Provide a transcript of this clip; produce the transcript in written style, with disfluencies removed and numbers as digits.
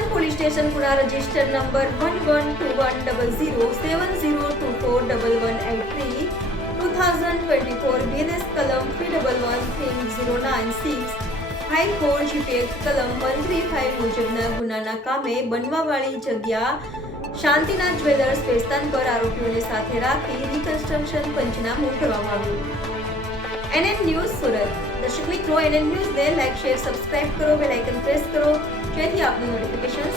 Patan police station ગુના register number 11210070241183 2024 BNS કલમ 3113096 high court GPX કલમ 135 મુજબના ગુનાના કામે બનવાવાળી જગ્યા શાંતિનાથ જ્વેલર્સ પેસ્તાન પર આરોપીઓને સાથે રાખી રિકન્સ્ટ્રક્શન પંચનામું કરવામાં આવ્યું। NN news Surat. દર્શક મિત્રો, NN ન્યૂઝને લાઈક, શેર, સબસ્ક્રાઇબ કરો, બેલ આઇકન પ્રેસ કરો જેથી આપનું નોટિફિકેશન